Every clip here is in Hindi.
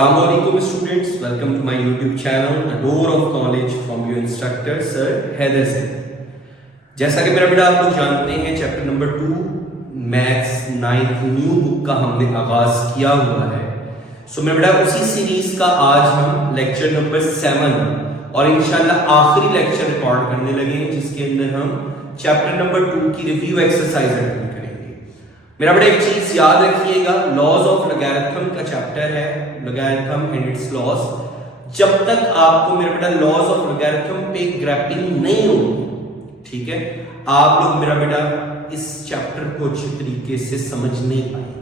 Assalamualaikum students, welcome to my YouTube channel, The Door of Knowledge from your instructor Sir Haider से। जैसा कि मेरा बेटा आप लोग जानते हैं chapter number 2 maths 9th new book का हमने आगाज किया हुआ है। सो मेरा बेटा उसी सीरीज का आज हम लेक्चर नंबर 7 और इंशाल्लाह आखिरी लेक्चर रिकॉर्ड करने लगे हैं, जिसके अंदर हम चैप्टर नंबर 2 की रिव्यू एक्सरसाइज करेंगे। मेरा बेटा एक चीज याद रखिएगा, लॉज ऑफ लॉगरिथम का चैप्टर है, लॉगरिथम एंड इट्स लॉज। जब तक आपको मेरा बेटा लॉज ऑफ लॉगरिथम पे ग्रैपिंग नहीं होगी, ठीक है, आप लोग मेरा बेटा इस चैप्टर को अच्छे तरीके से समझ नहीं पाएंगे।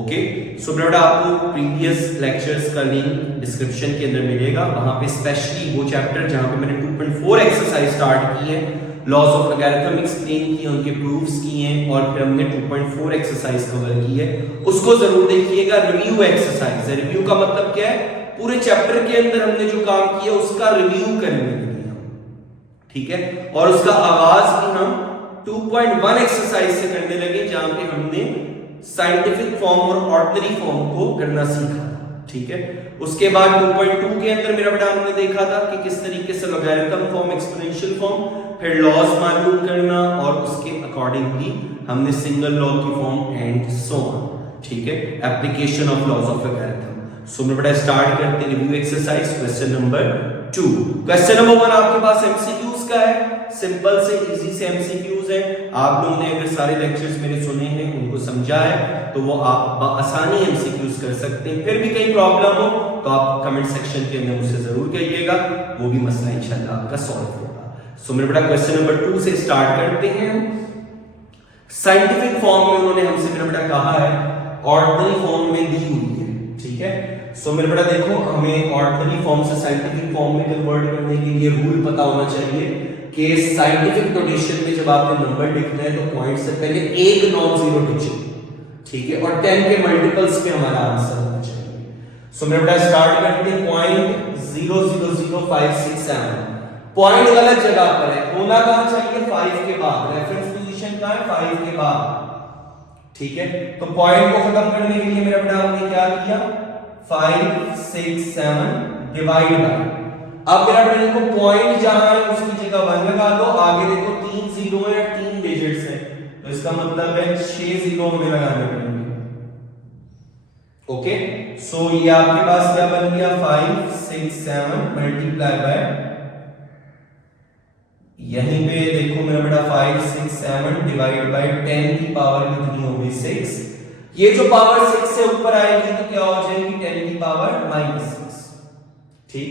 ओके, सो मेरा बेटा आपको प्रीवियस लेक्चर्स का लिंक डिस्क्रिप्शन के अंदर मिलेगा, वहां पे स्पेशली वो चैप्टर जहां पे मैंने 2.4 एक्सरसाइज स्टार्ट की है, लॉज ऑफ लॉगरिथम एक्सप्लेन किए, उनके प्रूफ्स किए हैं, और फिर हमने 2.4 एक्सरसाइज कवर की है, उसको जरूर देखिएगा। रिव्यू एक्सरसाइज है, रिव्यू का मतलब क्या है, पूरे चैप्टर के अंदर हमने जो काम किया उसका रिव्यू करने लगे हम, ठीक है, और उसका आगाज भी हम 2.1 एक्सरसाइज से करने लगे, जहां पे हमने साइंटिफिक फॉर्म और ऑर्डिनरी फॉर्म को करना सीखा, ठीक है। उसके बाद 2.2 के अंदर मेरा बेटा हमने देखा था कि किस तरीके से लॉगरिथम फॉर्म, एक्सपोनेंशियल फॉर्म, फिर लॉज मालूम करना, और उसके अकॉर्डिंगली हमने सिंगल लॉ की फॉर्म एंड सो ऑन, ठीक है, application of laws of logarithm. So मेरा बेटा स्टार्ट करते हैं review exercise question number 2। Question number 1 आपके पास एमसीक्यूज का है, सिंपल से इजी से एमसीक्यूज है। आप लोगों ने अगर सारे लेक्चर्स मेरे सुने हैं, उनको समझा है, तो वो आप आसानी एमसीक्यूज कर सकते हैं। फिर भी कहीं प्रॉब्लम हो तो आप कमेंट सेक्शन के अंदर मुझसे जरूर कहिएगा, वो भी मसला इंशाल्लाह आपका सॉल्व होगा। सो मेरे बेटा क्वेश्चन नंबर 2 से स्टार्ट करते हैं। साइंटिफिक फॉर्म में उन्होंने हमसे मेरा बेटा कहा है, ऑर्डिनरी फॉर्म में दी हुई है, ठीक है। सो मेरे बेटा देखो, हमें ऑर्डिनरी फॉर्म से साइंटिफिक फॉर्म में कन्वर्ट करने के लिए रूल पता होना चाहिए कि साइंटिफिक नोटेशन में जब आपने नंबर लिखना है तो पॉइंट से पहले एक नॉन जीरो डिजिट, ठीक है, और 10 के मल्टीपल्स पे हमारा आंसर होना चाहिए। सो मेरे बेटा स्टार्ट करते हैं। 0.000567 पॉइंट गलत जगह पर है, होना कहां चाहिए, 5 के बाद, रेफरेंस पोजीशन कहां है, 5 के बाद, ठीक है। तो पॉइंट को खत्म करने के लिए मेरा बेटा हमने क्या किया, 5 6 7 डिवाइड बाय, अब मेरा बेटा देखो पॉइंट जहां है उसकी जगह 1 लगा दो, आगे देखो 3 जीरो है, 3 डिजिट्स है, तो इसका मतलब है 6 जीरो हमें लगाने पड़ेंगे। ओके, सो ये आपके पास क्या बन गया, 5 6 7 मल्टीप्लाई बाय, यहीं पे देखो मेरा बेटा 5 6 7 डिवाइड बाय 10 की पावर कितनी होगी, 6। ये जो पावर 6 से ऊपर आएगी तो क्या हो जाएगी, 10 की पावर -6, ठीक।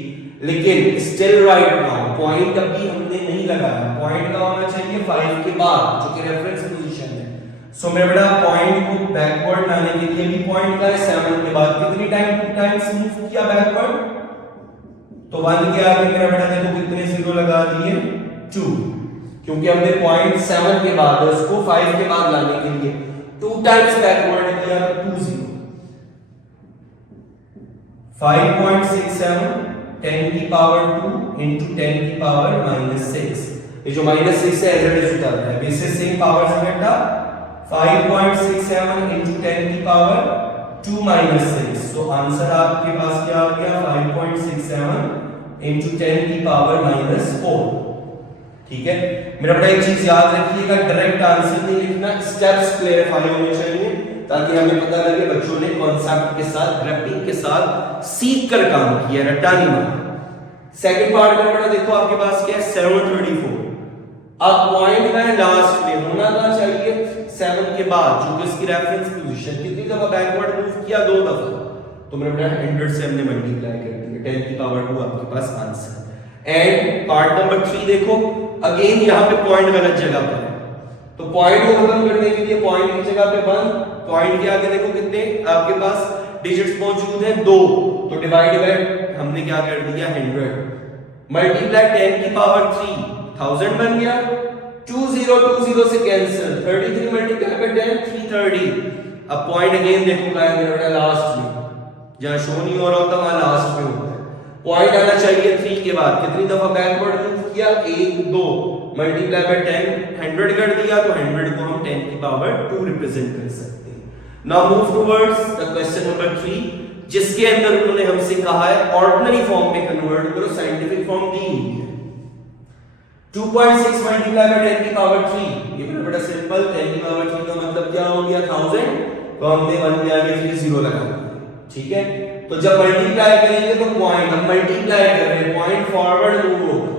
लेकिन स्टिल राइट नाउ पॉइंट अभी हमने नहीं लगाया, पॉइंट का होना चाहिए 5 के बाद, जो कि रेफरेंस पोजीशन है। सो मेरा बेटा पॉइंट को बैकवर्ड लाने के लिए भी पॉइंट का 7 के बाद कितनी टाइम, 2 टाइम्स मूव किया बैकवर्ड, तो 1 के आगे मेरा बेटा देखो कितने जीरो लगा दिए, 2, क्योंकि हमने पॉइंट 7 के बाद उसको 5 के बाद लाने के लिए 2 टाइम्स बैकवर्ड किया तो 2 0। 5.67 10 की पावर 2 into 10 की पावर -6, ये जो -6 है एज इट इज उतारता है, वैसे सेम पावर से बेटा 5.67 into 10 की पावर 2 -6, तो आंसर आपके पास क्या आ गया, 5.67 into 10 की पावर -4, ठीक है। मेरा बेटा एक चीज याद रखिएगा, डायरेक्ट आंसर नहीं लिखना, स्टेप्स क्लेरिफाई होने चाहिए, ताकि हमें पता लगे बच्चों ने कॉन्सेप्ट के साथ, ग्रैपिंग के साथ सीख कर काम किया, रट्टा नहीं मारा। सेकंड पार्ट में बेटा देखो आपके पास क्या है, 734, अब पॉइंट का है लास्ट में, होना कहां चाहिए, 7 के बाद, जो कि इसकी रेफरेंस पोजीशन, कितनी दफा बैकवर्ड मूव किया, 2 दफा, तो मेरा बेटा 100 से हमने मल्टीप्लाई कर दिया, 10 की पावर 2 आपके पास आंसर। एंड पार्ट नंबर 3 देखो, अगेन यहां पे पॉइंट गलत जगह पर है, तो पॉइंट को खत्म करने के लिए पॉइंट की जगह पे 1, पॉइंट के आगे देखो कितने आपके पास डिजिट्स मौजूद हैं, 2, तो डिवाइड बाय हमने क्या कर दिया, 100, मल्टीप्लाई 10 की पावर 3 1000 बन गया, 20 से कैंसिल, 33 मल्टीप्लाई बाय 10 330। अब पॉइंट अगेन देखो कहां है मेरा बेटा, लास्ट में, जहां शो नहीं हो रहा होता वहां लास्ट में होता है। पॉइंट आना चाहिए 3 के बाद, कितनी दफा बैकवर्ड मूव किया, 1 2, मल्टीप्लाई बाय 10 100 कर दिया, तो 100 को हम 10 की पावर 2 रिप्रेजेंट कर सकते हैं। Now move towards the question number 3। जिसके अंदर उन्होंने हमसे कहा है ऑर्डिनरी फॉर्म में कन्वर्ट करो, साइंटिफिक फॉर्म दी हुई है 2.6 मल्टीप्लाई बाय 10 की पावर 3। ये बड़ा सिंपल, 10 की पावर 3 का मतलब क्या हो गया 1000, तो हमने 1 के आगे फिर 0 लगा दिया, ठीक है। तो जब मल्टीप्लाई करेंगे तो पॉइंट, हम मल्टीप्लाई कर रहे हैं, पॉइंट फॉरवर्ड मूव होगा,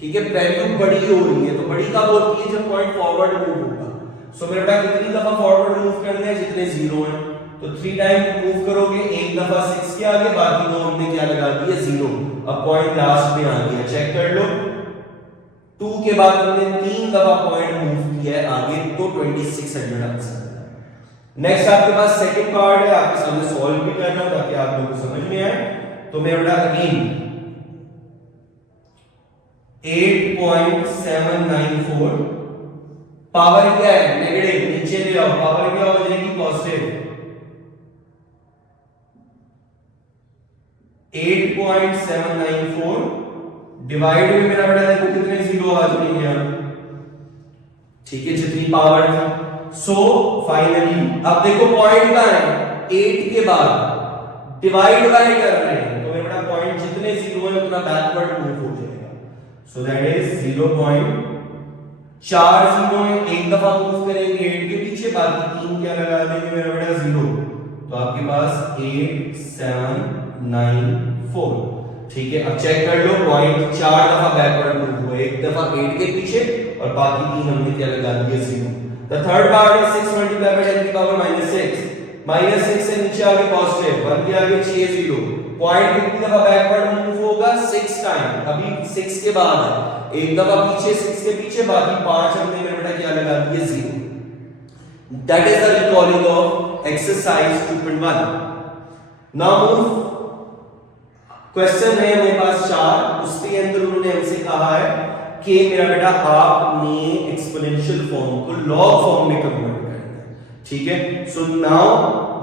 ठीक है। वैल्यू बड़ी हो रही है, तो बड़ी कब होती है जब पॉइंट फॉरवर्ड मूव होगा। सो मेरे बेटा कितनी दफा फॉरवर्ड मूव करना है, जितने 0 हैं, तो 3 टाइम मूव करोगे, एक दफा 6 के आगे, बाकी दो हमने क्या लगा दिए 0। अब पॉइंट लास्ट में आ गया, चेक कर लो, 2 के बाद हमने 3 दफा पॉइंट मूव किया है आगे, तो 2600 आंसर। नेक्स्ट आपके पास सेकंड पार्ट है, आपके सामने सॉल्व भी करना ताकि आप लोगों को समझ में आए। तो मैं बेटा अगेन 8.794 पावर क्या है नेगेटिव, नीचे ले आओ, पावर क्या हो जाएगी पॉजिटिव, 8.794 डिवाइड में मेरा बेटा देखो कितने 0 आ जाएंगे यहाँ, ठीक है, जितनी पावर थी। सो फाइनली अब देखो पॉइंट कहां है, 8 के बाद डिवाइड बाय कर रहे हैं, तो मेरा पॉइंट जितने 0 है उतना बैकवर्ड मूव हो जाएगा। सो दैट इज 0.4 0 है, एक दफा मूव करेंगे 8 के पीछे, बाकी 3 क्या लगा देंगे मेरा बेटा 0, तो आपके पास 8794, ठीक है। अब चेक कर लो, पॉइंट 4 दफा बैकवर्ड मूव हुआ, एक दफा 8 के पीछे और बाकी 3 हमने क्या लगा दिए 0। The third part is 6 multiplied by 10 की पावर -6, -6 से नीचे आगे पॉजिटिव, 1 के आगे 6 0, पॉइंट कितनी दफा बैकवर्ड मूव होगा 6 टाइम, अभी 6 के बाद है, एक दफा पीछे 6 के पीछे, बाकी 5 हमने मेरा बेटा क्या लगा दिए 0। That is the recalling of exercise 2.1. Now move, question है हमारे पास 4, उसके अंदर उन्होंने हमसे कहा है कि मेरा बेटा आपने एक्सपोनेंशियल फॉर्म को लॉग फॉर्म में कन्वर्ट करना है, ठीक है। So now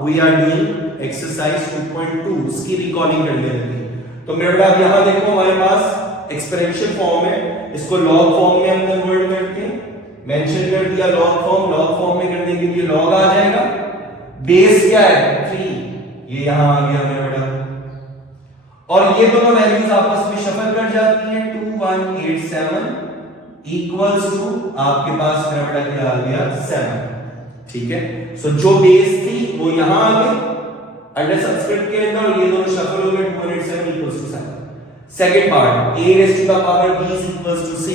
we are doing exercise 2.2, उसकी रिकॉलिंग करने लगे। तो मेरा बेटा यहां देखो हमारे पास एक्सपोनेंशियल फॉर्म है, इसको लॉग फॉर्म में हम कन्वर्ट करते हैं, मेंशन कर दिया लॉग फॉर्म में करने के लिए लॉग आ जाएगा, बेस क्या है 3, ये यहां आ गया मेरा बेटा, और ये दोनों वैल्यूज आपस में शफल कर जाती हैं, 2187 इक्वल्स टू आपके पास मेरा बेटा क्या आ गया 7, ठीक है। सो जो बेस थी वो यहां आ गई अंडर सबस्क्रिप्ट के अंदर, और ये दोनों शफल हो गए 207 equals to 7। Second part a raise to the power b equals to c,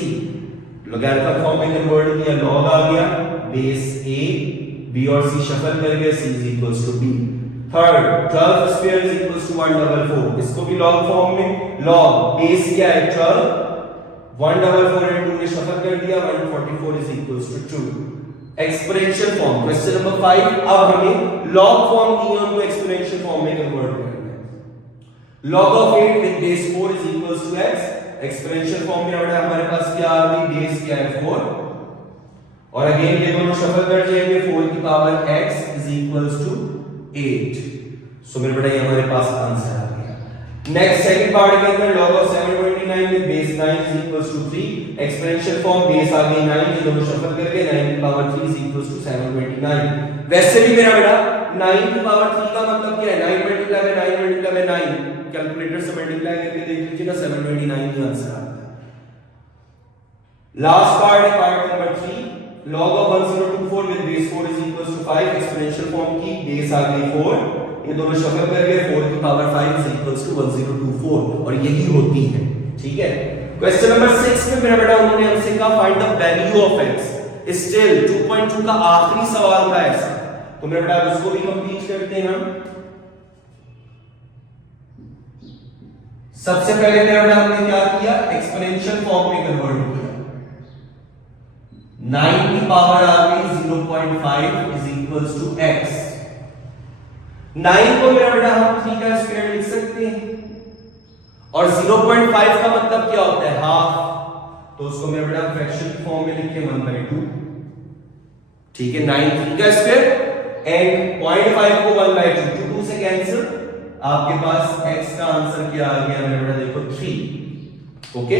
logarithm form में कन्वर्ट किया, लॉग आ गया, बेस a, b और c शफल कर गए, c equals to b। Third 12 square is equals to 144, इसको भी लॉग फॉर्म में, लॉग बेस क्या है 12, 144 एंड 2 ने शफल कर दिया, 144 is equals to 2। Exponential form question number 5, अब हमें लॉग फॉर्म की उनको एक्सपोनेंशियल फॉर्म में कन्वर्ट करना है। log of 8 with base 4 is equals to x, exponential form में हमारे पास क्या आ गई, बेस क्या है 4, और अगेन ये दोनों शफल कर जाएंगे, 4 की power x is equals to 8। सो मेरे बेटा ये हमारे पास आंसर आ गया। नेक्स्ट सेकंड पार्ट के अंदर log of 729 with base 9 is equals to 3, exponential form base आ गई 9, ये दोनों शफल करके 9 की पावर 3 is equals to 729। वैसे भी मेरा बेटा 9 की पावर 3 का मतलब क्या है, 9 multiply by 9 multiply by 9, calculator से मल्टीप्लाई करके देख लीजिए ना, 729 ही आंसर आता है। लास्ट पार्ट है part number 3, log of 1024 with base 4 is equals to 5, exponential form की बेस आ गई 4, ये दोनों शफल कर गए, 4 की पावर 5 is equals to 1024, और यही होती है, ठीक है। क्वेश्चन नंबर 6 में मेरा बेटा उन्होंने हमसे कहा find the value of x, still 2.2 का आखिरी सवाल था ऐसा, तो मेरा बेटा उसको भी कंप्लीट करते हैं हम। सबसे पहले मेरा बेटा हमने क्या किया, एक्सपोनेंशियल फॉर्म में कन्वर्ट किया, 9 की पावर आ गई 0.5 is equals to x, 9 को मेरा बेटा हम 3 का स्क्वायर लिख सकते हैं, और 0.5 का मतलब क्या होता है हाफ, तो उसको मेरा बेटा फ्रैक्शन फॉर्म में लिखे 1/2, ठीक है। 9 3 का स्क्वायर एंड 0.5 को 1/2, 2 से कैंसिल, आपके पास x का आंसर क्या आ गया मेरा बेटा देखो 3, okay.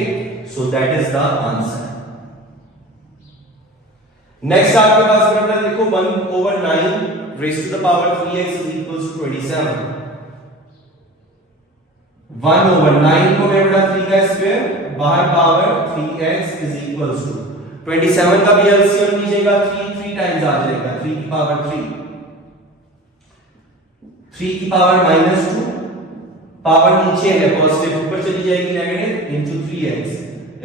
So that is the answer. Next आपके पास मेरा बेटा देखो 1/9 raised to the power 3x is equals to 27, 1/9 को मैं बेटा 3 का स्क्वायर बाहर power 3x is equals to 27 का भी एलसीएम लीजिएगा 3 टाइम्स आ जाएगा 3 की पावर 3 की पावर -2 पावर नीचे है पॉजिटिव ऊपर चली जाएगी negative into 3x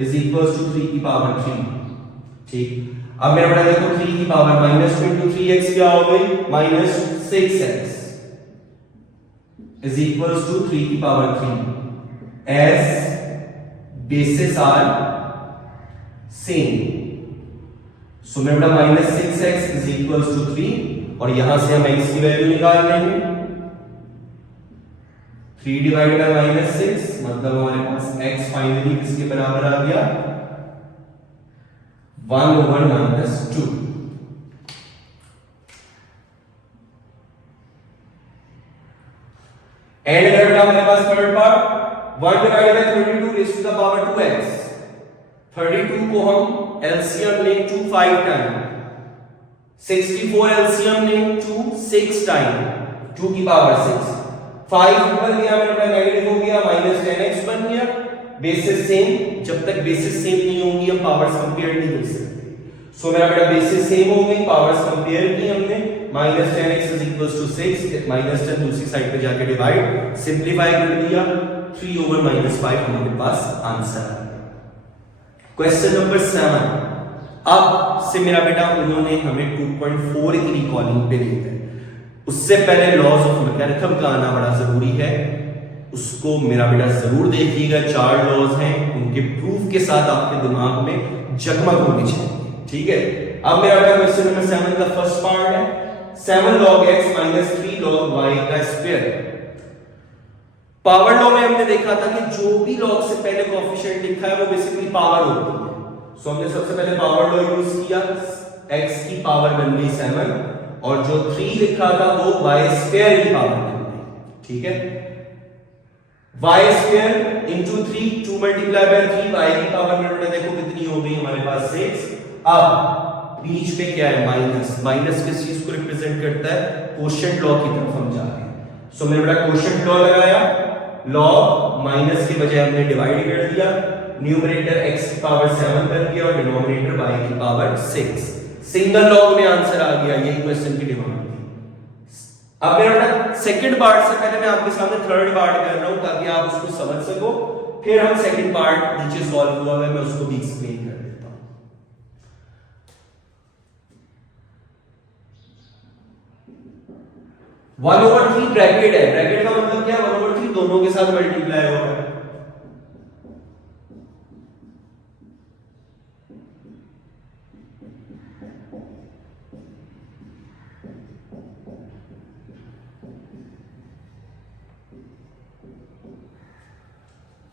is equals to 3 की पावर 3। ठीक, अब मेरा बेटा देखो 3 की पावर -2 इनटू 3x क्या हो गई -6x is equals to 3 की power 3 as bases are same। सो मेरा बेटा -6x is equals to 3 और यहां से हम x की वैल्यू निकाल लेंगे 3 डिवाइड बाय -6 मतलब हमारे पास x फाइनली किसके बराबर आ गया 1/-2। एंड अगर हमारे पास third part 1 divided by 32 raise to the power 2x 32 को हम एलसीएम लें 2 5 टाइम 64 एलसीएम लें 2 6 टाइम 2 की पावर 6 5 ऊपर गया मेरा बेटा नेगेटिव हो गया -10x बन गया बेसिस सेम जब तक बेसिस सेम नहीं होंगी हम पावर्स कंपेयर नहीं कर सकते। सो मेरा बेटा बेसिस सेम हो गई पावर्स कंपेयर की हमने -10x is equals to 6 -10 दूसरी साइड पे जाके डिवाइड सिंपलीफाई कर दिया 3/-5 हमारे पास आंसर आ गया। क्वेश्चन नंबर 7 अब से मेरा बेटा उन्होंने हमें 2.4 की रिकॉलिंग पे दिया है। उससे पहले लॉज ऑफ मैकेनिज्म का आना बड़ा जरूरी है, उसको मेरा बेटा जरूर देखिएगा। 4 लॉज हैं, उनके प्रूफ के साथ आपके दिमाग में जगमग होनी चाहिए। ठीक है, अब मेरा बेटा क्वेश्चन नंबर 7 का फर्स्ट पार्ट है 7 log x - 3 log y का स्क्वायर। पावर लॉ में हमने देखा था कि जो भी लॉग से पहले कोएफिशिएंट लिखा है वो बेसिकली पावर होती है। सो हमने सबसे पहले पावर लॉ यूज किया x की पावर बन गई 7 और जो 3 लिखा था वो y स्क्वायर की पावर बन गई। ठीक है, y square into 3 2 multiply by 3 y की पावर में बेटा देखो कितनी हो गई हमारे पास 6। अब बीच में क्या है माइनस किस चीज को रिप्रेजेंट करता है कोशेंट लॉ की तरफ हम जा रहे हैं। सो मैंने बेटा कोशेंट लॉ लगाया लॉग माइनस के बजाय हमने डिवाइड कर दिया न्यूमरेटर x की पावर 7 कर दिया और डिनोमिनेटर y की पावर 6 सिंगल लॉग में आंसर आ गया। यही क्वेश्चन की डिमांड थी। अब मेरा बेटा सेकंड पार्ट से पहले मैं आपके सामने थर्ड पार्ट कर रहा हूं ताकि आप उसको समझ सको, फिर हम सेकंड पार्ट नीचे सॉल्व हुआ है मैं उसको भी एक्सप्लेन कर देता हूं। 1/3 ब्रैकेट है, ब्रैकेट का मतलब क्या है 1/3 दोनों के साथ मल्टीप्लाई हो रहा है।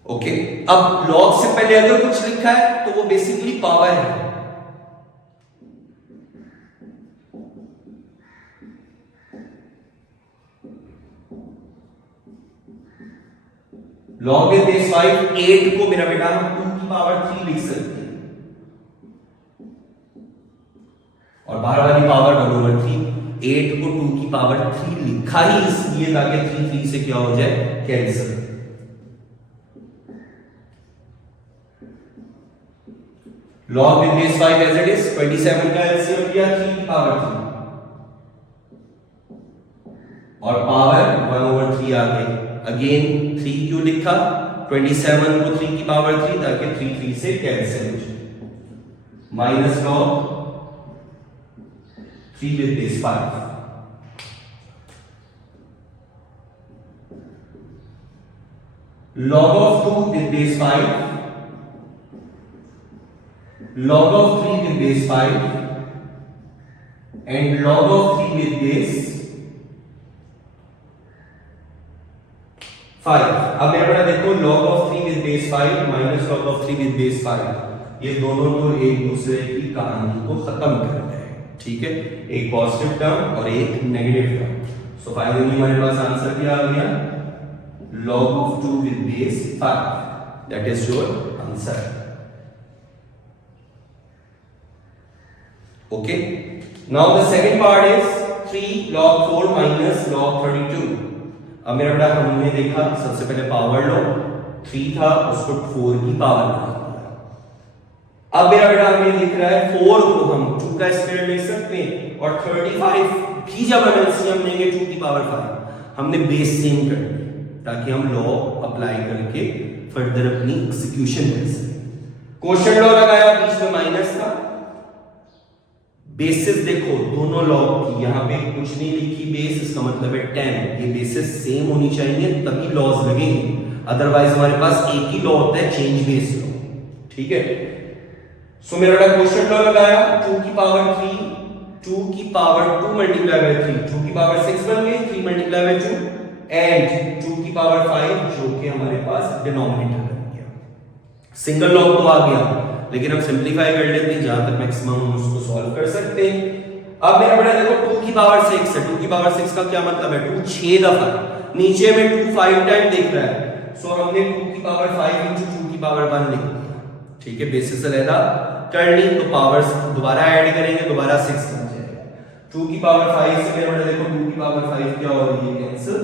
ओके, अब लॉग से पहले अगर कुछ लिखा है तो वो बेसिकली पावर है। लॉग में बेस 5 8 को मेरा बेटा हम 2 की पावर 3 लिख सकते हैं और बाहर वाली पावर 1/3 8 को 2 की पावर 3 लिखा ही इसलिए ताकि 3 3 से क्या हो जाए कैंसिल। लॉग में बेस 5 एज इट इज 27 का एलसीएम लिया 3 की पावर 3 और पावर 1/3 आ गई। अगेन 3 क्यों लिखा 27 को 3 की पावर 3 ताकि 3 3 से कैंसिल हो जाए minus log 3 with base 5 log of 2 with base 5 log of 3 with base 5 and log of 3 with base 5। अब मेरा बेटा देखो log of 3 with base 5 minus log of 3 with base 5 ये दोनों तो एक दूसरे की कहानी को खत्म कर रहे हैं। ठीक है, एक पॉजिटिव टर्म और एक नेगेटिव टर्म। सो फाइनली हमारे पास आंसर क्या आ गया log of 2 with base 5 that is your answer। Okay, now the second part is 3 log 4 minus log 32। अब मेरा बेटा हमने देखा सबसे पहले पावर लो, 3 था उसको 4 की पावर बना दिया। अब मेरा बेटा हमें दिख रहा है 4 को हम 2 का स्क्वायर ले सकते हैं और 35 भी जब हम एलसीएम लेंगे 2 की पावर 5 हमने बेस सेम कर दिया ताकि हम लॉ अप्लाई करके फर्दर अपनी एग्जीक्यूशन कर सकें। क्वोशिएंट लॉ लगाया, बीच में माइनस था, बेसिस देखो दोनों लॉग की, यहां पे कुछ नहीं लिखी बेस, इसका मतलब है 10, ये बेसिस सेम होनी चाहिए तभी लॉज लगेंगे, अदरवाइज हमारे पास एक ही लॉ होता है चेंज बेस लॉ, ठीक है। सो मेरा बेटा क्वोशिएंट लॉ लगाया, 2 की पावर 3, 2 की पावर 2 मल्टीप्लाई बाय 3, 2 की पावर 6 बन गई, 3 मल्टीप्लाई बाय 2 एंड 2 की पावर 5 जो कि हमारे पास डिनोमिनेटर बन गया। सिंगल लॉग तो आ गया, लेकिन हम सिंपलीफाई कर लेते हैं जहां तक मैक्सिमम हम उसको सॉल्व कर सकते हैं। अब मेरा बेटा देखो 2 की पावर 6 है, 2 की पावर 6 का क्या मतलब है, 2 6 दफा, नीचे में 2 5 टाइम दिख रहा है, सो हमने 2 की पावर 5 into 2 की पावर 1 लिख दिया, ठीक है। बेसिस अलग कर ली तो पावर्स दोबारा ऐड करेंगे, दोबारा 6 बन जाएगा। 2 की पावर 5 से मेरा बेटा देखो 2 की पावर 5 क्या हो रही है, cancel,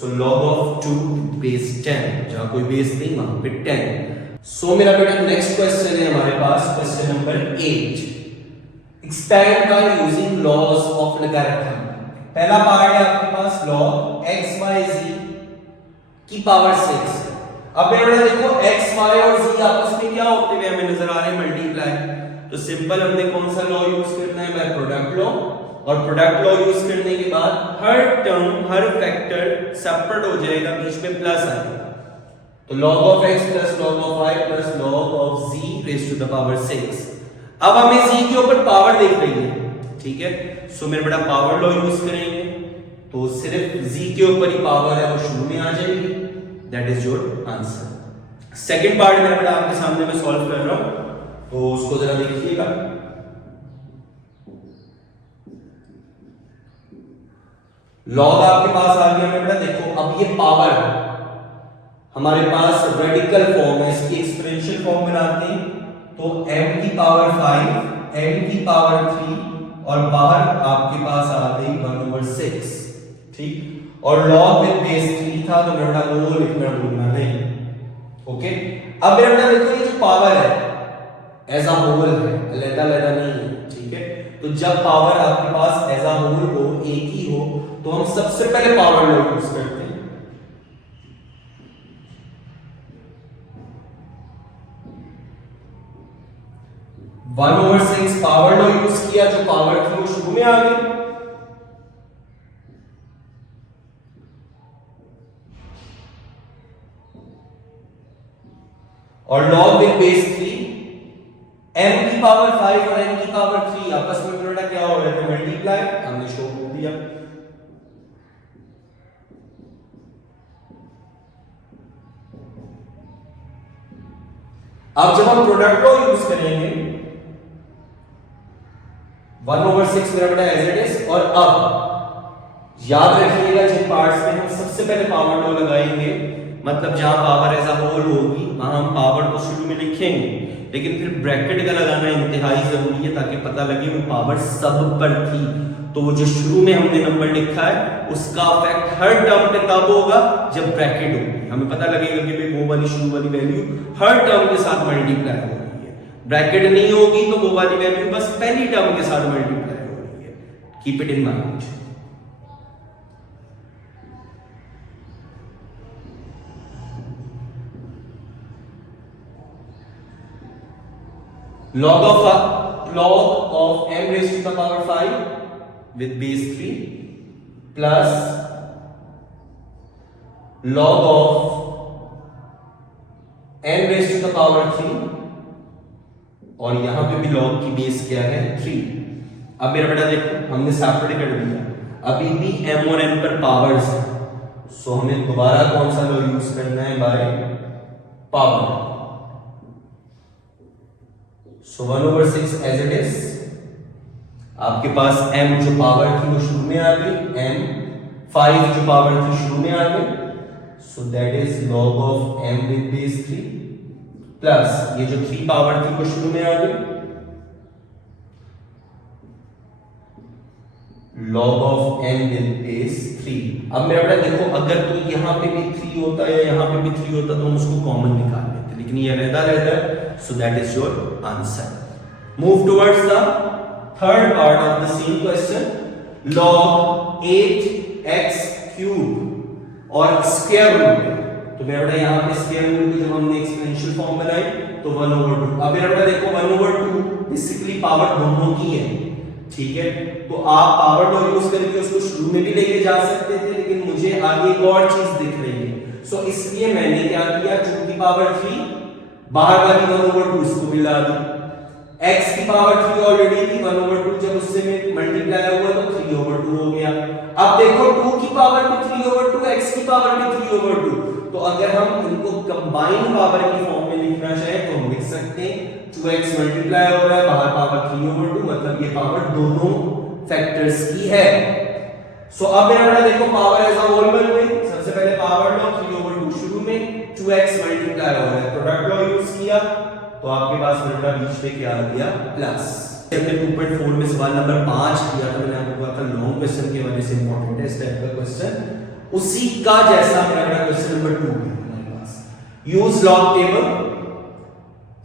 so log of 2 base 10, जहां कोई बेस नहीं वहां पे 10। सो मेरा बेटा नेक्स्ट क्वेश्चन है हमारे पास, question number 8, expand by using laws of logarithm. पहला पार्ट है आपके पास log x y z की पावर 6। अब मेरा बेटा देखो x y और z आपस में क्या होते हुए हमें नजर आ रहे हैं, मल्टीप्लाई, तो सिंपल हमने कौन सा लॉ यूज करना है, बाय प्रोडक्ट लॉ, और प्रोडक्ट लॉ यूज करने के बाद हर टर्म हर फैक्टर सेपरेट हो जाएगा, बीच में प्लस आएगा, तो log of x plus log of y plus log of z raised to the power 6। अब हमें z के ऊपर पावर देख रही है, ठीक है, सो मेरा बेटा पावर लॉ यूज करेंगे, तो सिर्फ z के ऊपर ही पावर है वो शुरू में आ जाएगी, that is your answer. Second part मेरा बेटा आपके सामने मैं सॉल्व कर रहा हूं, तो उसको जरा देखिएगा। log आपके पास आ गया मेरा बेटा, देखो अब ये पावर हमारे पास रेडिकल फॉर्म है, इसकी एक्सपोनेंशियल फॉर्म बनाते हैं, तो m की पावर 5, m की पावर 3 और बाहर आपके पास आ गई 1/6, ठीक, और log विद बेस 3 था तो मेरा लो लिखना भूलना नहीं, ओके। अब मेरा बेटा देखो ये जो पावर है एज अ होल है, अलग-अलग नहीं है, ठीक है, तो जब पावर आपके पास एज अ होल हो, एक ही हो, तो हम सबसे पहले पावर लॉ यूज करते हैं। 1/6 पावर लॉ यूज किया, जो पावर थी वो शुरू में आ गई, और log विद बेस 3, m की पावर 5 और n की पावर 3 आपस में बेटा क्या हो रहा है, मल्टीप्लाई, हमने शो कर दिया। अब जब हम प्रोडक्ट लॉ यूज करेंगे 1/6 मेरा बेटा एज इट इज, और अब याद रखिएगा जिन पार्ट्स में हम सबसे पहले पावर लॉ लगाएंगे, मतलब जहां पावर एज अ होल होगी वहां हम पावर को शुरू में लिखेंगे, लेकिन फिर ब्रैकेट का लगाना इंतहाई जरूरी है ताकि पता लगे वो पावर सब पर थी, तो वो जो शुरू में हमने नंबर लिखा है उसका इफेक्ट हर टर्म पे तब होगा जब ब्रैकेट होगी, हमें पता लगेगा कि भाई वो वाली शुरू वाली वैल्यू हर टर्म के साथ मल्टीप्लाई हो रही है, ब्रैकेट नहीं होगी तो वो वाली वैल्यू बस पहली टर्म के साथ मल्टीप्लाई हो रही है, keep it in mind. log of m raised to the power 5 with base 3 plus log of n raised to the power 3, और यहां पे भी log की बेस क्या है 3। अब मेरा बेटा देखो हमने सेपरेट कर दिया, अभी भी m और n पर पावर्स है, सो हमें दोबारा कौन सा लॉ यूज करना है, by power, so 1/6 as it is, आपके पास m जो पावर थी वो शुरू में आ गई, m 5 जो पावर थी शुरू में आ गई, so that is log of m with base 3 plus ये जो 3 पावर थी वो शुरू में आ गई, log of n is 3। अब मेरा बेटा देखो, अगर तो यहाँ पे भी 3 होता है या यहाँ पे भी 3 होता तो हम उसको कॉमन निकाल लेते, लेकिन ये रहता है, so that is your answer. Move towards the third part of the same question, log 8x cube और स्क्वायर रूट। तो मेरा बेटा यहाँ पे स्क्वायर रूट की जब हमने एक्सपोनेंशियल फॉर्म बनाई तो 1/2। अब मेरा बेटा देखो 1/2 बेसिकली पावर दोनों की है, ठीक है, तो आप पावर लॉ यूज करके उसको शुरू में भी लेके जा सकते थे, लेकिन मुझे आगे एक और चीज दिख रही है, सो इसलिए मैंने क्या किया, 2 की पावर 3 बाहर वाली 1/2 इसको भी ला दी, x की पावर 3 ऑलरेडी थी, 1/2 जब उससे में मल्टीप्लाई हुआ तो 3/2 हो गया। अब देखो 2 की पावर भी 3/2, x की पावर भी 3/2, तो अगर हम इनको कंबाइन पावर की फॉर्म में लिखना चाहें तो हम लिख सकते हैं 2x मल्टीप्लाई हो रहा है, बाहर पावर 3/2, मतलब ये पावर दोनों फैक्टर्स की है। सो अब मेरा बेटा देखो पावर एज अ होल बन गई। सबसे पहले पावर लो 3/2 शुरू में, 2x मल्टीप्लाई हो रहा है, प्रोडक्ट लॉ यूज किया तो आपके पास मेरा बेटा बीच में क्या आ गया, प्लस। हमने 2.4 में सवाल नंबर 5 किया था, मैंने आपको कहा था लॉन्ग क्वेश्चन की वजह से इंपॉर्टेंट है इस टाइप का क्वेश्चन, उसी का जैसा मेरा बेटा क्वेश्चन नंबर 2 है हमारे पास। Use log table.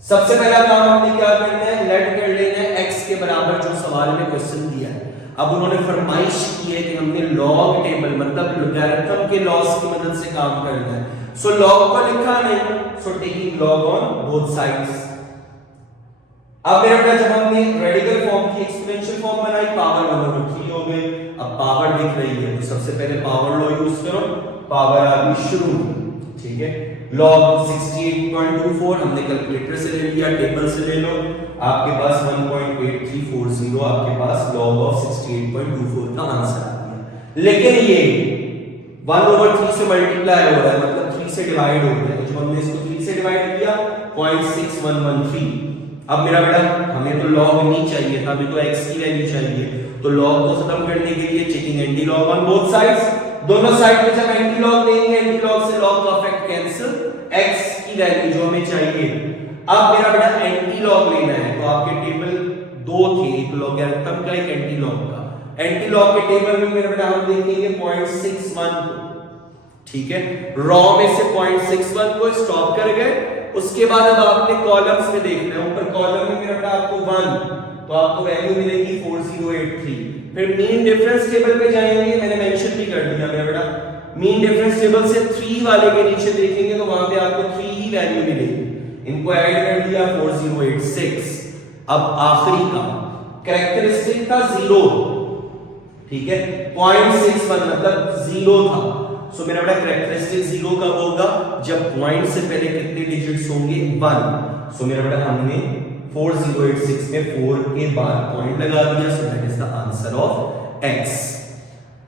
सबसे पहला काम हमने क्या करना है, लेट कर लेना है x के बराबर जो सवाल में क्वेश्चन दिया है। अब उन्होंने फरमाइश की है कि हमने लॉग टेबल मतलब लॉगरिथम के लॉस की मदद से काम करना है। सो लॉग को लिखा नहीं, so taking log on both sides. अब मेरा बेटा जब हमने रेडिकल फॉर्म की एक्सपोनेंशियल फॉर्म बनाई, पावर 1/3 हो गई। अब पावर दिख रही है तो सबसे पहले पावर लॉ यूज करो, पावर आ गई शुरू में, ठीक है, log 68.24 हमने कैलकुलेटर से ले लिया, टेबल से ले लो, आपके पास 1.8340 आपके पास log of 68.24 का आंसर आ गया। लेकिन ये 1/3 से मल्टीप्लाई हो रहा है, मतलब 3 से डिवाइड हो रहा है, तो जब हमने इसको 3 से डिवाइड किया 0.6113। अब मेरा बेटा हमें तो log नहीं चाहिए था, हमें तो x की वैल्यू चाहिए, तो log को खत्म करने के लिए checking anti log on both sides. दोनों साइड पे जब एंटी लॉग लेंगे, एंटी लॉग से लॉग का इफेक्ट कैंसिल, x की वैल्यू जो हमें चाहिए। अब मेरा बेटा एंटी लॉग लेना है, तो आपके टेबल 2 थे, एक लॉगरिथम का एक एंटी लॉग का। एंटी लॉग के टेबल में मेरा बेटा हम देखेंगे 0.61, ठीक है, रॉ में से 0.61 को स्टॉप कर गए। उसके बाद अब आपने कॉलम्स में देखना है, ऊपर कॉलम में मेरा बेटा आपको 1, तो आपको वैल्यू मिलेगी 4083। फिर मीन डिफरेंस टेबल पे जाएंगे, मैंने मेंशन भी कर दिया मेरा बेटा, मीन डिफरेंस टेबल से 3 वाले के नीचे देखेंगे तो वहां पे आपको 3 ही वैल्यू मिलेगी, इनको ऐड कर दिया 4086। अब आखिरी का कैरेक्टरिस्टिक था 0, ठीक है, 0.61 मतलब 0 था, सो मेरा बेटा कैरेक्टरिस्टिक 0 कब होगा, जब पॉइंट से पहले कितने डिजिट्स होंगे 1। सो मेरा बेटा हमने 4086 में 4 के बाद पॉइंट लगा दिया, so that is the answer of x।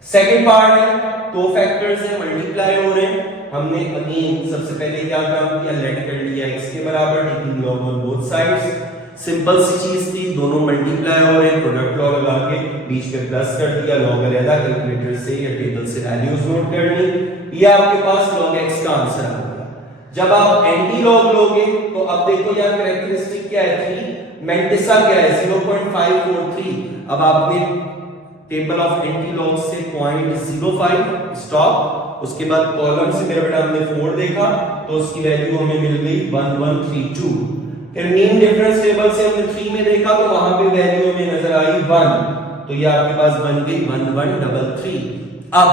Second part है, दो फैक्टर्स हैं मल्टीप्लाई हो रहे हैं, हमने अगेन सबसे पहले क्या काम किया, लेट कर लिया x के बराबर, taking log on both sides. Simple सी चीज थी, दोनों मल्टीप्लाई हो रहे हैं, प्रोडक्ट लॉ लगा के बीच में प्लस कर दिया, लॉग अलग कैलकुलेटर से या टेबल से वैल्यूज नोट कर ली, ये आपके पास log x का आंसर आ गया। जब आप एंटी लॉग लोगे तो अब देखो यहाँ कैरेक्टरिस्टिक क्या है 3, मेंटिसा क्या है 0.543। अब आपने टेबल ऑफ एंटी लॉग से 0.05 स्टॉप, उसके बाद कॉलम से मेरा बेटा हमने 4 देखा तो उसकी वैल्यू हमें मिल गई 1132। फिर मीन डिफरेंस टेबल से हमने 3 में देखा तो वहां पे वैल्यू हमें नजर आई 1, तो ये आपके पास बन गई 1133। अब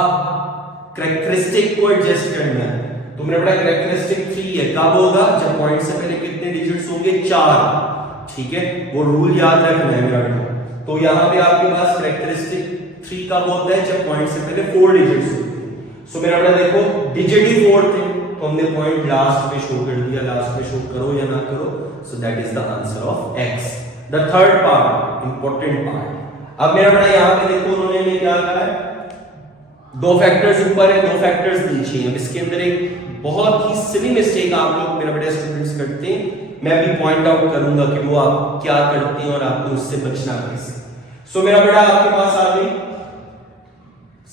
कैरेक्टरिस्टिक को एडजस्ट करना है, तो मेरा बेटा कैरेक्टरिस्टिक 3 है, कब होगा, जब पॉइंट से पहले कितने डिजिट्स होंगे 4, ठीक है, वो रूल याद रखना है मेरा बेटा। तो यहाँ पे आपके पास कैरेक्टरिस्टिक 3 कब होता है, जब पॉइंट से पहले 4 डिजिट्स होते हैं। सो मेरा बेटा देखो डिजिट ही 4 थे, तो हमने पॉइंट लास्ट में शो कर दिया, लास्ट में शो करो या ना करो, so that is the answer of x। The third part, important part. अब मेरा बेटा यहाँ पे देखो उन्होंने ये क्या कहा है, 2 फैक्टर्स ऊपर है 2 फैक्टर्स नीचे हैं। इसके अंदर एक बहुत ही सिली मिस्टेक आप लोग मेरा बेटा स्टूडेंट्स करते हैं, मैं भी पॉइंट आउट करूंगा कि वो आप क्या करते हैं और आपको उससे बचना कैसे। सो मेरा बेटा आपके पास आ गई,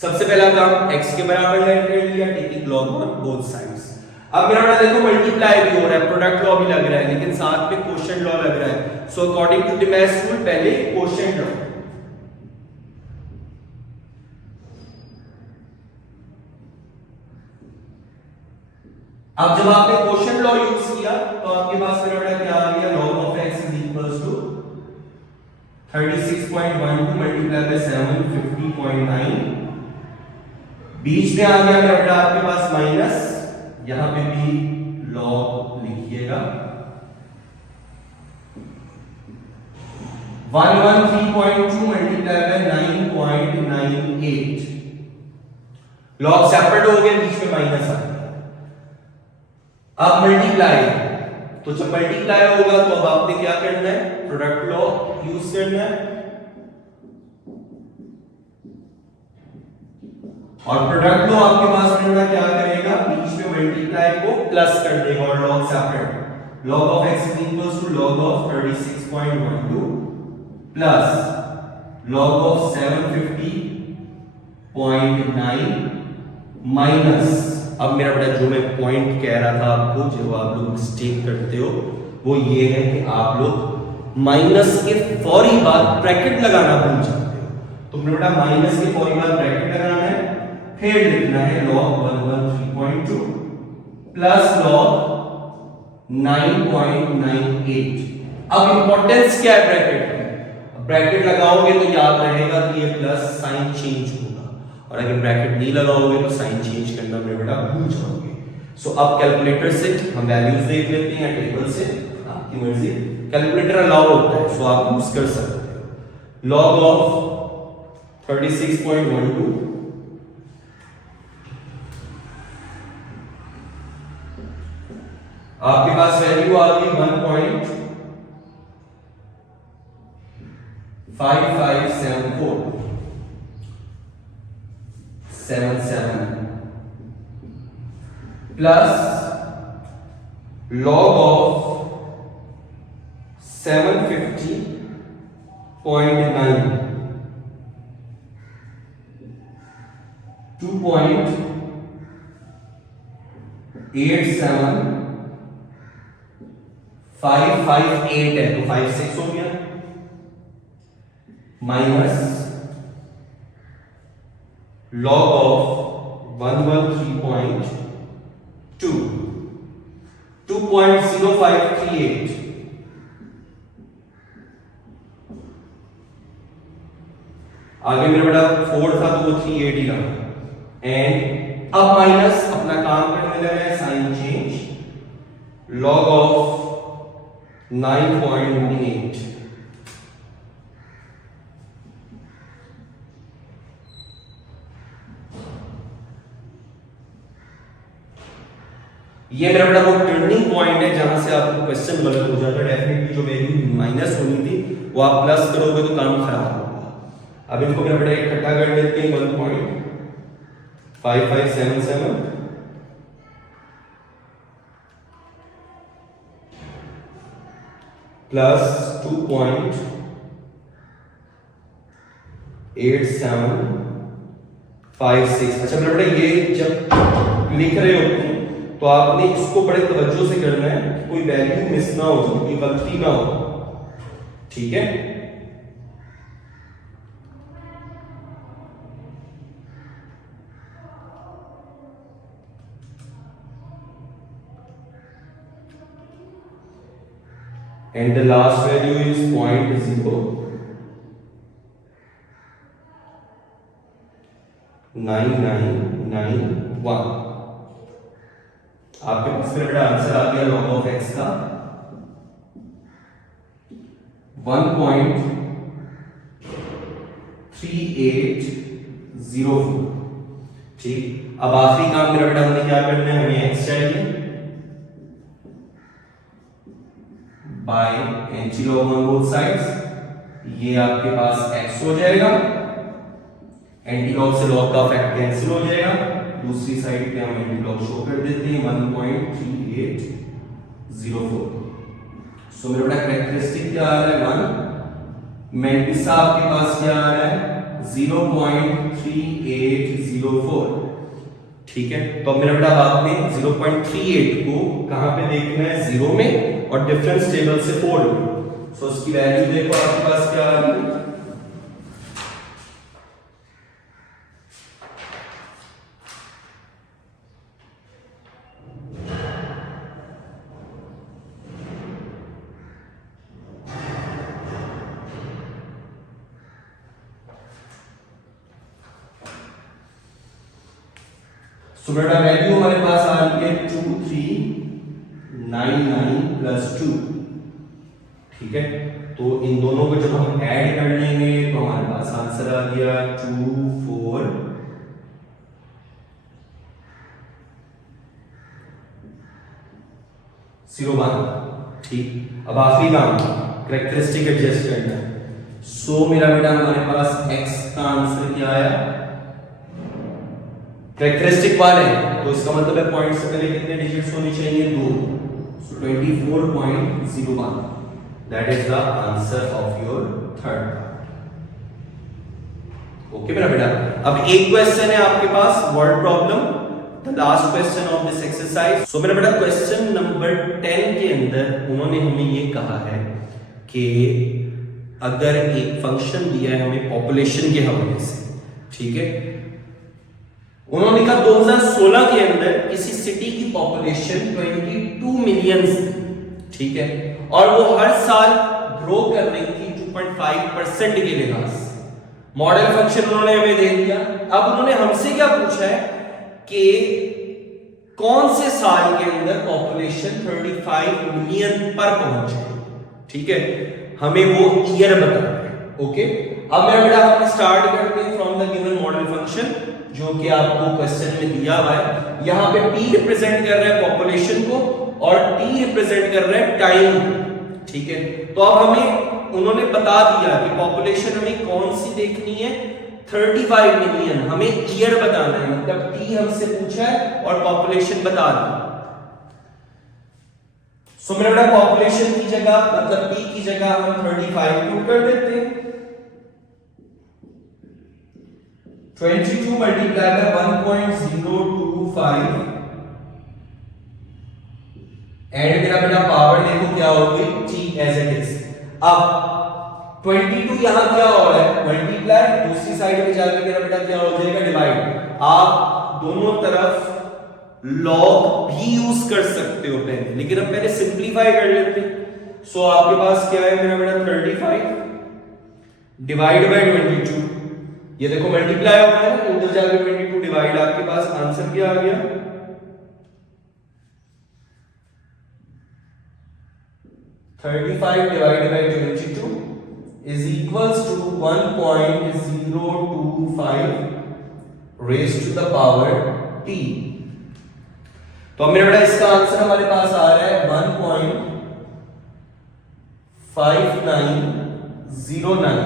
सबसे पहला काम x के बराबर लेट कर लिया, taking log on both sides. अब मेरा बेटा देखो मल्टीप्लाई भी हो रहा है, प्रोडक्ट लॉ भी लग रहा है, लेकिन साथ में क्वोशिएंट लॉ लग रहा है। सो अकॉर्डिंग टू डिमेस रूल पहले क्वोशिएंट लॉ, अब जब आपने क्वोशिएंट लॉ यूज किया तो आपके पास मेरा बेटा क्या आ गया, log of x is equals to 36.12 multiply by 750.9, बीच में आ गया मेरा बेटा आपके पास माइनस, यहां पे भी log लिखिएगा, 113.2 मल्टीप्लाई बाय 9.98, log सेपरेट हो गया, बीच में माइनस आ गया। अब मल्टीप्लाई, तो जब मल्टीप्लाई होगा तो अब आपने क्या करना है, प्रोडक्ट लॉ यूज करना है, और प्रोडक्ट लॉ आपके पास में क्या करेगा, बीच में मल्टीप्लाई को प्लस कर देगा और log separate, log of x is equals to log of 36.12 plus log of 750.9 minus, अब मेरा बेटा जो मैं पॉइंट कह रहा था आपको, जो आप लोग मिस्टेक करते हो वो ये है कि आप लोग माइनस के फौरी बाद ब्रैकेट लगाना भूल जाते हो। तो मेरा बेटा माइनस के फौरी बाद ब्रैकेट लगाना है, फिर लिखना है log 113.2 प्लस log 9.98। अब इंपॉर्टेंस क्या है ब्रैकेट की, ब्रैकेट लगाओगे तो याद रहेगा कि ये प्लस साइन चेंज होगा, और अगर ब्रैकेट नहीं लगाओगे तो साइन चेंज करना मेरे बेटा भूल जाओगे। सो अब कैलकुलेटर से हम वैल्यूज देख लेते हैं, टेबल से, आपकी मर्जी, कैलकुलेटर अलाउ होता है, सो आप यूज कर सकते हो। log ऑफ 36.12 आपके पास वैल्यू आ गई 1.557477 प्लस log ऑफ 750.9 2.87558 है, तो 56 हो गया, माइनस log ऑफ 113.2 2.0538, आगे मेरा बेटा 4 था तो वो 38 ही रहा, एंड अब माइनस अपना काम करने लगा है, साइन चेंज, log ऑफ 9.98 ये मेरा बेटा वो टर्निंग पॉइंट है जहां से आपको क्वेश्चन गलत हो जाता है। डेफिनेटली जो वैल्यू माइनस होनी थी वो आप प्लस करोगे तो काम खराब होगा। अब इनको मेरा बेटा इकट्ठा कर देते हैं, 1.5577 प्लस 2.8756। अच्छा मेरा बेटा ये जब लिख रहे होते हैं तो आपने इसको बड़े तवज्जो से करना है कि कोई वैल्यू मिस ना हो, कोई गलती ना हो, ठीक है। and the last value is 0.9991। आपके पास में बेटा आंसर आ गया log ऑफ x का 1.3804। ठीक, अब आखिरी काम मेरा बेटा हमने क्या करना है, हमें x चाहिए, bye anti log on both sides, ये आपके पास x हो जाएगा, एंटी लॉग से लॉग का फैक्ट कैंसिल हो जाएगा, दूसरी साइड पे हम एंटी लॉग शो कर देते हैं 1.3804। सो मेरा बेटा कैरेक्टरिस्टिक क्या आ रहा है 1, मैंटिसा आपके पास क्या आ रहा है 0.3804। ठीक है, तो अब मेरा बेटा आपने 0.38 को कहां पे देखना है, 0 में, और डिफरेंस टेबल से 4 में। सो उसकी वैल्यू देखो आपके पास क्या आ रही है, सो बेटा वैल्यू हमारे पास आ रही है 2399 प्लस 2। ठीक है, तो इन दोनों को जब हम ऐड कर लेंगे तो हमारे पास आंसर आ गया 2401। ठीक, अब आखिरी काम कैरेक्टरिस्टिक एडजस्ट करना है। सो मेरा बेटा हमारे पास x का आंसर क्या आया, कैरेक्टरिस्टिक 1 है तो इसका मतलब है पॉइंट से पहले कितने डिजिट्स होने चाहिए, 2। So 24.01 that is the answer of your third. Okay मेरा बेटा, अब एक क्वेश्चन है आपके पास word problem, the last question of this exercise. So मेरा बेटा क्वेश्चन नंबर 10 के अंदर उन्होंने हमें ये कहा है कि अगर एक फंक्शन दिया है हमें पॉपुलेशन के हवाले से, ठीक है, उन्होंने कहा 2016 के अंदर किसी सिटी की पॉपुलेशन 22 मिलियन, ठीक है, और वो हर साल ग्रो कर रही थी 2.5% के लिहाज से। मॉडल फंक्शन उन्होंने हमें दे दिया। अब उन्होंने हमसे क्या पूछा है कि कौन से साल के अंदर पॉपुलेशन 35 मिलियन पर पहुंच गई, ठीक है, हमें वो ईयर बताना है। ओके, अब मेरा बेटा हम स्टार्ट करते हैं from the given model function जो कि आपको क्वेश्चन में दिया हुआ है। यहां पे p रिप्रेजेंट कर रहा है पॉपुलेशन को और t रिप्रेजेंट कर रहा है टाइम, ठीक है। तो अब हमें उन्होंने बता दिया कि पॉपुलेशन हमें कौन सी देखनी है, 35 मिलियन, हमें ईयर बताना है, मतलब t हमसे पूछा है और पॉपुलेशन बता दी। सो मेरा बेटा पॉपुलेशन की जगह मतलब p की जगह हम 35 पुट कर देते हैं। 22 मल्टीप्लाई बाय 1.025 एंड मेरा बेटा पावर देखो क्या होगी, t एज इट इज। अब 22 यहां क्या हो रहा है, मल्टीप्लाई, दूसरी साइड पे जाकर मेरा बेटा क्या हो जाएगा, डिवाइड। आप दोनों तरफ लॉग भी यूज कर सकते हो पहले, लेकिन अब पहले सिंपलीफाई कर लेते हैं। सो आपके पास क्या है मेरा बेटा 35 डिवाइड बाय 22, ये देखो मल्टीप्लाई हो रहा है ना, उधर जाकर 22 डिवाइड, आपके पास आंसर क्या आ गया, 35 divided by 22 is equals to 1.025 raised to the power t। तो अब मेरा बेटा इसका आंसर हमारे पास आ रहा है 1.5909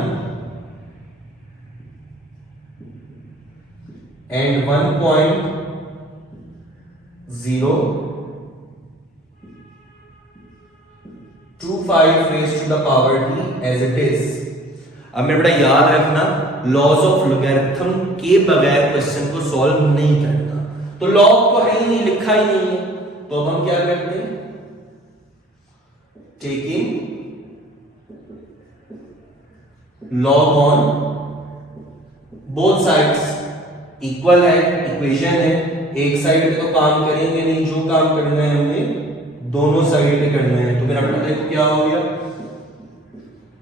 and 1.025 raised to the power t as it is। अब मेरा बेटा याद रखना, लॉज ऑफ लॉगरिथम के बगैर क्वेश्चन को सॉल्व नहीं करना। तो लॉग तो है ही नहीं, लिखा ही नहीं है, तो अब हम क्या करते हैं, taking log on both sides, equal है, इक्वेशन है, एक साइड पे तो काम करेंगे नहीं, जो काम करना है हमें दोनों साइड पे करना है। तो मेरा बेटा देखो क्या हो गया,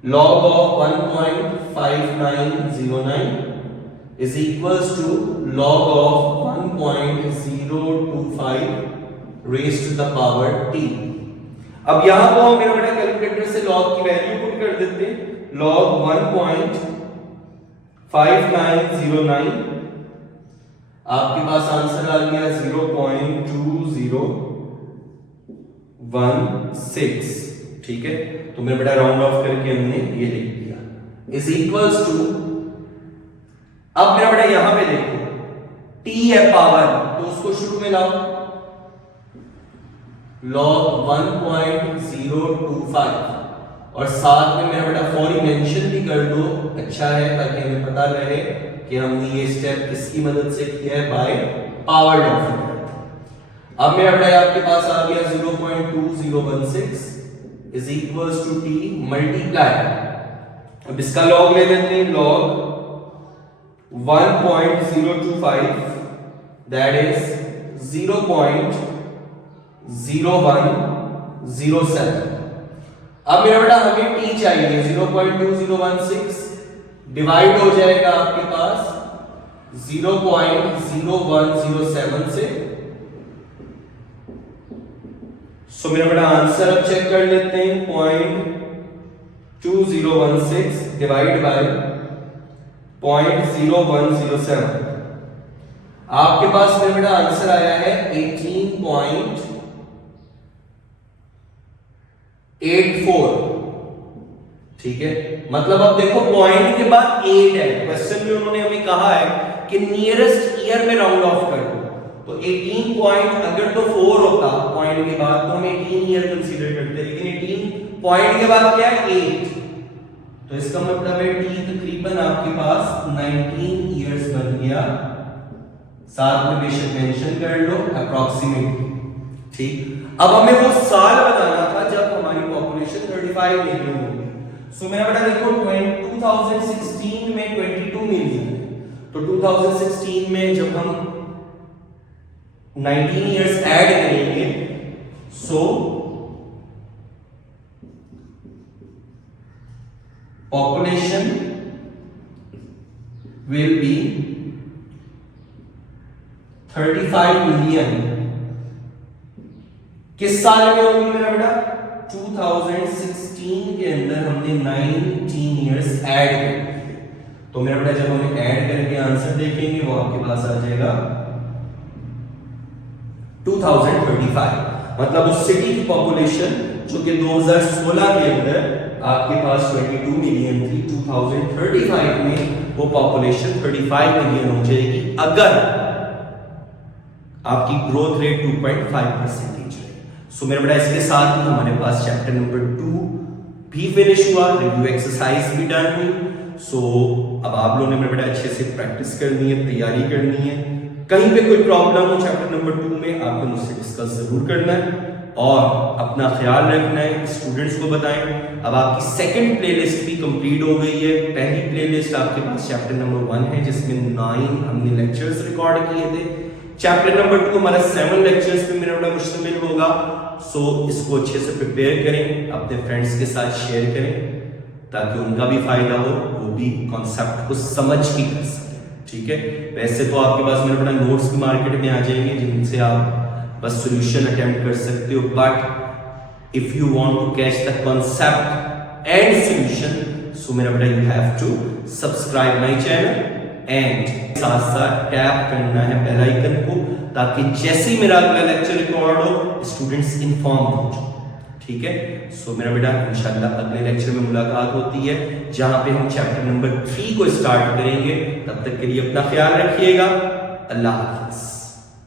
log of 1.5909 is equals to log of 1.025 raised to the power t। अब यहां को मेरा बेटा कैलकुलेटर से log की वैल्यू पुट कर देते हैं, log 1.5909, आपके पास आंसर आ गया 0.2016, ठीक है। तो मेरा बेटा राउंड ऑफ करके हमने ये लिख दिया इज इक्वल्स टू, अब मेरा बेटा यहां पे देखो t है पावर, तो उसको शुरू में लाओ, log 1.025 और साथ में मेरा बेटा फॉर मेंशन भी कर दो, अच्छा है, ताकि हमें पता रहे कि हमने ये स्टेप किसकी मदद से किया है, बाय पावर ऑफ। अब मेरा बेटा आपके पास आ गया 0.2016 is equals to t multiply, अब इसका लॉग ले लेते हैं, लॉग 1.025 दैट इज 0.0107। अब मेरा बेटा हमें t चाहिए, 0.2016 डिवाइड हो जाएगा आपके पास 0.0107 से। सो मेरा बेटा आंसर अब चेक कर लेते हैं, 0.2016 डिवाइड बाय 0.0107। आपके पास मेरा बेटा आंसर आया है 18.84। ठीक है, मतलब अब देखो पॉइंट के बाद 8 है, क्वेश्चन में उन्होंने हमें कहा है कि नियरेस्ट ईयर में राउंड ऑफ कर दो, तो 18 पॉइंट अगर तो 4 होता पॉइंट के बाद तो हम 18 ईयर कंसीडर करते, लेकिन 18 पॉइंट के बाद क्या है 8, तो इसका मतलब है टी तकरीबन आपके पास 19 इयर्स बन गया। साथ में बेशक मेंशन कर लो अप्रॉक्सीमेटली। ठीक, अब हमें वो साल बताना था जब हमारी पॉपुलेशन 35 मिलियन होगी। सो मेरा बेटा देखो 2016 में 22 मिलियन, तो 2016 में जब हम 19 इयर्स ऐड करेंगे, सो population will be 35 मिलियन। किस साल में होगी मेरा बेटा? 2016 के अंदर हमने 19 इयर्स ऐड कर दिए, तो मेरा बेटा जब हम ऐड करके आंसर देखेंगे वो आपके पास आ जाएगा 2035। मतलब उस सिटी की पॉपुलेशन जो कि 2016 के अंदर आपके पास 22 मिलियन थी, 2035 में वो पॉपुलेशन 35 मिलियन हो जाएगी अगर आपकी ग्रोथ रेट 2.5% है। सो मेरा बेटा इसके साथ ही हमारे पास चैप्टर नंबर 2 भी फिनिश हुआ, रिव्यू एक्सरसाइज भी डन हुई। सो अब आप लोगों ने मेरे बेटा अच्छे से प्रैक्टिस करनी है, तैयारी करनी है। कहीं पे कोई प्रॉब्लम हो चैप्टर नंबर 2 में आपको मुझसे डिस्कस जरूर करना है और अपना ख्याल रखना है, स्टूडेंट्स को बताएं। अब आपकी सेकंड प्लेलिस्ट भी कंप्लीट हो गई है। पहली प्लेलिस्ट आपके पास चैप्टर नंबर 1 है जिसमें 9 हमने लेक्चर्स रिकॉर्ड किए थे। चैप्टर नंबर 2 हमारा 7 लेक्चर्स पे मेरा बड़ा मुश्तमिल होगा। सो इसको अच्छे से प्रिपेयर करें, अपने फ्रेंड्स के साथ शेयर करें ताकि उनका भी फायदा हो, वो भी कॉन्सेप्ट को समझ के कर सकें। ठीक है, वैसे तो आपके पास मेरा बड़ा नोट्स भी मार्केट में आ जाएंगे जिनसे आप बस सॉल्यूशन अटेम्प्ट कर सकते हो, but if you want to catch the concept and solution, so मेरा बेटा you have to subscribe my channel and साथ साथ टैप करना है बेल आइकन को ताकि जैसे ही मेरा अगला लेक्चर रिकॉर्ड हो स्टूडेंट्स इन्फॉर्म हो जाए। ठीक है, सो मेरा बेटा इंशाल्लाह अगले लेक्चर में मुलाकात होती है जहां पे हम चैप्टर नंबर 3 को स्टार्ट करेंगे। तब तक के लिए अपना ख्याल रखिएगा। अल्लाह हाफिज।